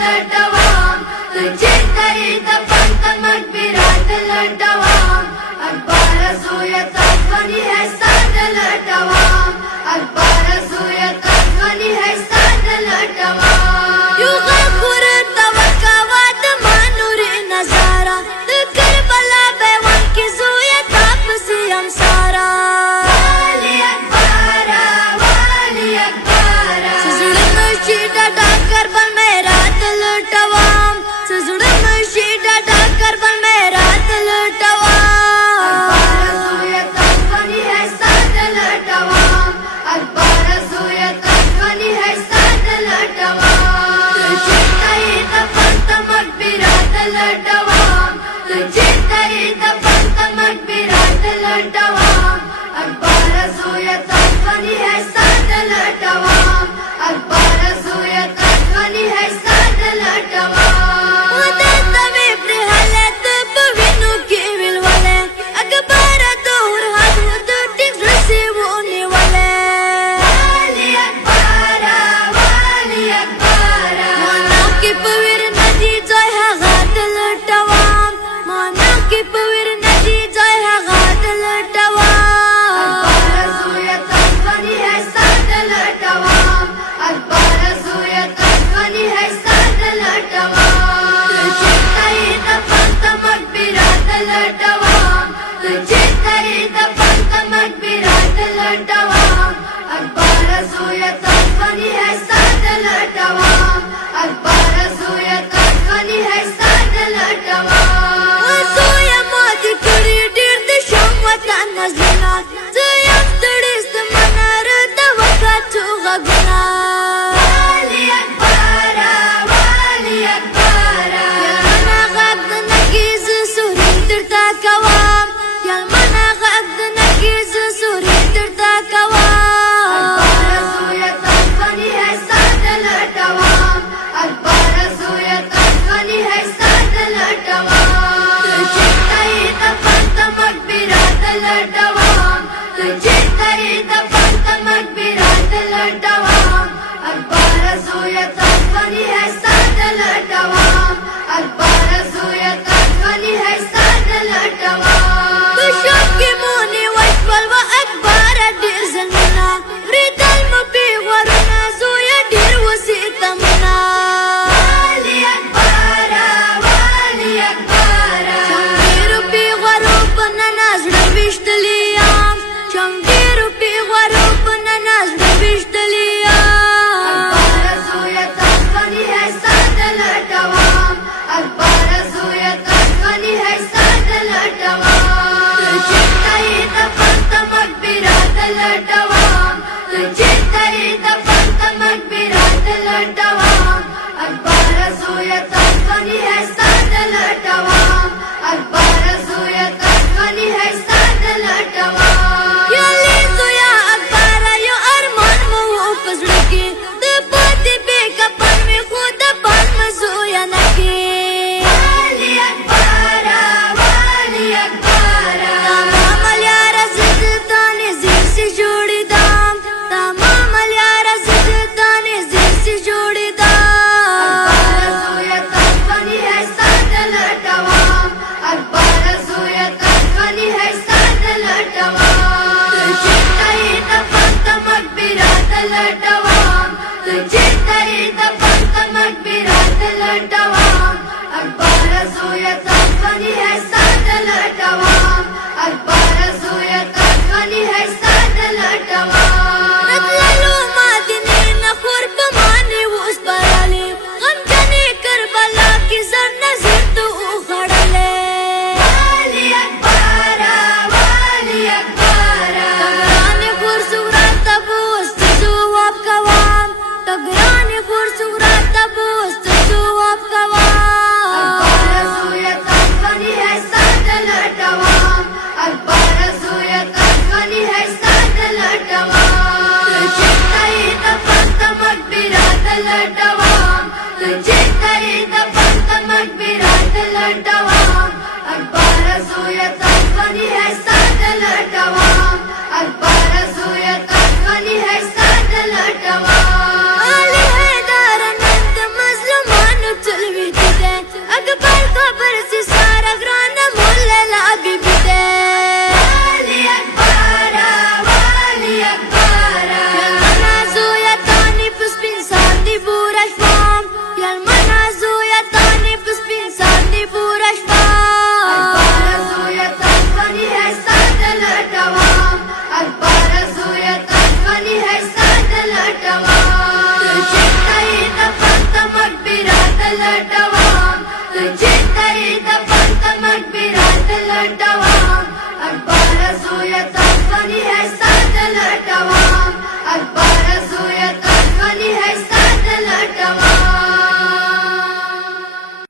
لټوم ته چېرته یې د پنته مقبرات لټوم اکبره زویه تا ځواني ښایسته ده لټوم اکبره زویه تا ځواني ښایسته ده لټوم یو غږ ورته ورکوه د ما نورې نظاره د کربلا بیوان کې زویه تا پسې یم ساره والي اکبره والي اکبره څه زړه مې شي ډاډه کربل مې راته لټوم څه زړه مې شي ډاډه کربل مې راته لټوم اکبره زویه تا ځواني ښایسته ده لټوم اکبره زویه تا ځواني ښایسته ده لټوم ته چېرته یې د پنته مقبرات لټوم ته چېرته یې د پنته مقبرات لټوم اکبره زویه تا ځواني ښایسته ده لټوم اکبره زویه تا ځواني ښایسته ده لټوم وده ته مې پرېهلی ته په وینو کې ولولې اکبره د هرهد و د ټیک زړه سې ونیولې والي اکبره والي اکبره مانا کې په ویر ندي ځای هغه ته لټوم مانا کې په ویر ندي ځای هغه ته لټوم اکبره زویه تا ځواني ښایسته ده لټوم اکبره زویه تا ځواني ښایسته ده لټوم ته چېرته یې د پنته مقبرات لټوم ته چېرته یې د پنته مقبرات لټوم اکبره زویه تا ځواني ښایسته ده لټوم اکبره زویه تا ځواني ښایسته ده لټوم زویه ماتې کړي ډېر د شام وطن نظرونه زه یم ستړې ستمنه راته وکړه څو غږونه والي اکبره والي اکبره یلمنه غږ د نګې زه سورې درته کوم یلمنه غږ د نګې زه سورې درته کوم اکبره زویه تا ځواني ښایسته ده لټوم اکبره زویه تا ځواني ښایسته ده لټوم ته چېرته یې د پنته مقبرات لټوم ته چېرته یې د پنته مقبرات لټوم اکبره زویه تا ځواني ښایسته ده لټوم اکبره زویه تا ځواني ښایسته ده لټوم په شوق کې مو نیول شول و اکبره ډېر ظلمونه اورېدل مو پېغورونه زویه ډېر وسې تمونه والي اکبره والي اکبره چم ډېرو پېغورو په ننه زړه ویشتلی یم چم ډېرو پېغورو په ننه زړه ویشتلی یم اکبره زویه تا ځواني ښایسته ده لټوم اکبره زویه تا ځواني ښایسته ده لټوم ته چېرته یې د پنته مقبرات لټوم ته چېرته یې د پنته مقبرات لټوم اکبره زویه تا ځواني ښایسته ده لټوم اکبره زویه تا ځواني ښایسته ده لټوم یالې زویه اکبره یو ارمان مو و په زړه کې د پاتې بې کفن مې خو د پان مه زویه نه کې والي اکبره والي اکبره تمام الیاره زه د تانې زیر سې جوړېدم تمام الیاره زه د تانې زیر سې جوړېدم اکبره زویه تا ځواني ښایسته ده لټوم اکبره زویه تا ځواني ښایسته ده لټوم ته چېرته یې د پنته مقبرات لټوم ته چېرته یې د پنته مقبرات لټوم اکبره زویه تا ځواني ښایسته ده لټوم اکبره زویه تا ځواني ښایسته ده لټوم د تللو مدینې نه خور په مانې اوس برلې غمجنې کربلا کې زر نظر ته وخوړلې والي اکبره والي اکبره ته ګرانې خور څوک راته به اوس څه ځواب کوم ته ګرانې خور څوک راته به اوس څه ځواب کوم اکبره زویه تا ځواني ښایسته ده لټوم اکبره زویه تا ځواني ښایسته ده لټوم ته چېرته یې د پنته مقبرات لټوم ته چېرته یې د پنته مقبرات لټوم اکبره زویه تا ځواني ښایسته ده لټوم اکبره زویه تا ځواني ښایسته ده لټوم علي حیدر نن د مظلومانو أكبارة يا المنازو يا تاني بس بنسان دي بورا شفام يا المنازو يا تاني بس بنسان دي بورا شفام أكبارة زوية تزفني هاي سادة الأدوام أكبارة زوية تزفني هاي سادة الأدوام تجيتا إذا فانت مكبرات الأدوام تجيتا إذا فانت مكبرات الأدوام